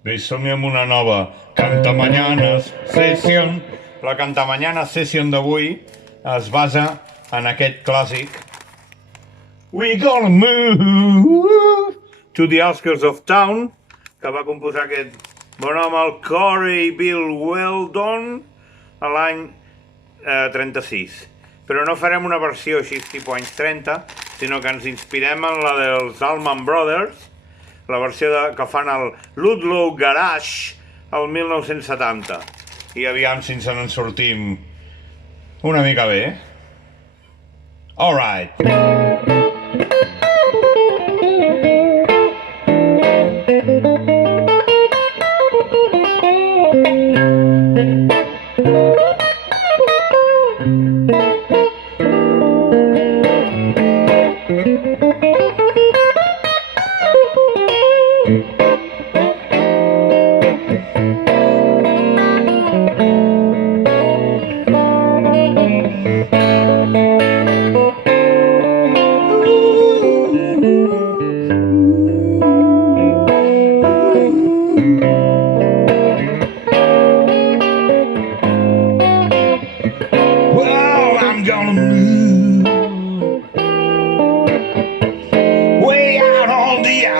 Bé, som-hi amb una nova Cantamañanes Session. La Cantamañanes Session d'avui es basa en aquest clàssic We Gonna Move to the Outskirts of Town, que va composar aquest bon home, el Corey Bill Weldon, a l'any 36. Però no farem una versió així tipus anys 30, sinó que ens inspirem en la dels Allman Brothers, la versió que fan al Ludlow Garage el 1970. I aviam si ens en sortim una mica bé. All right.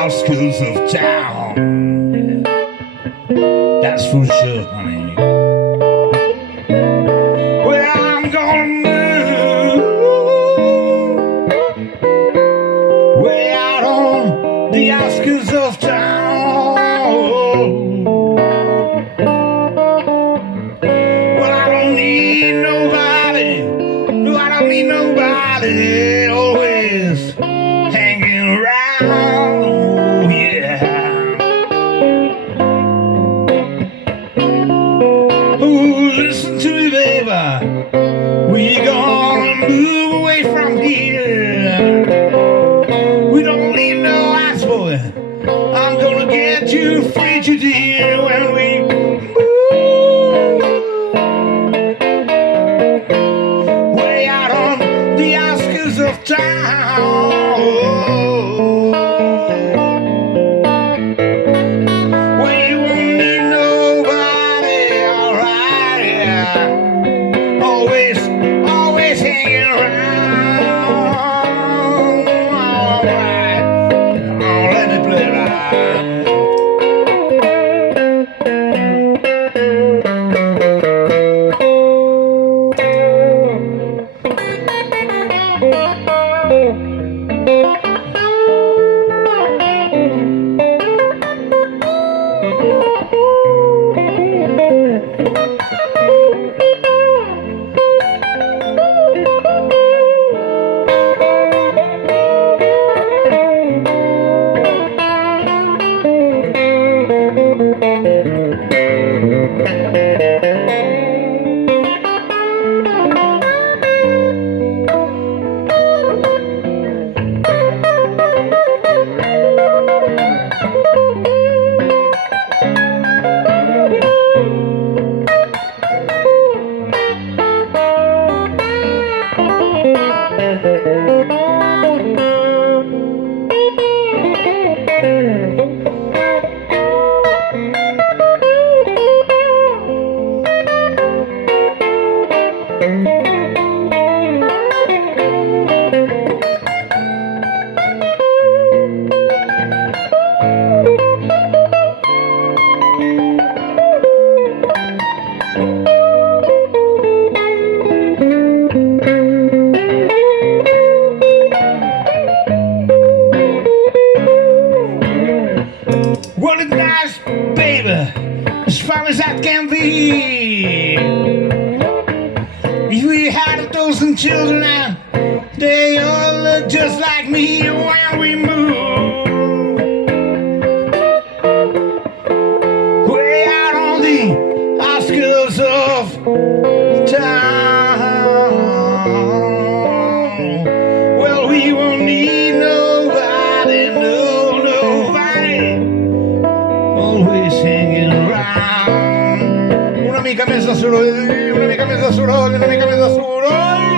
Outskirts of town, that's for sure, honey. Well, I'm gonna move way out on the outskirts of town. Well, I don't need nobody, no, I don't need nobody always hanging around. Listen to me, baby. We gonna move away from here. We don't need no ice, boy. I'm gonna get you free to dear when we move way out on the outskirts of town. Always hanging around. Alright, let me play it out. Well, it's nice, baby, as far as I can be. If we had a dozen children and they all look just like me when we move way out on the outskirts of town. Well, we won't need nobody, nobody always hanging around. Una mica més de soroll, una mica més de soroll, una mica més de soroll.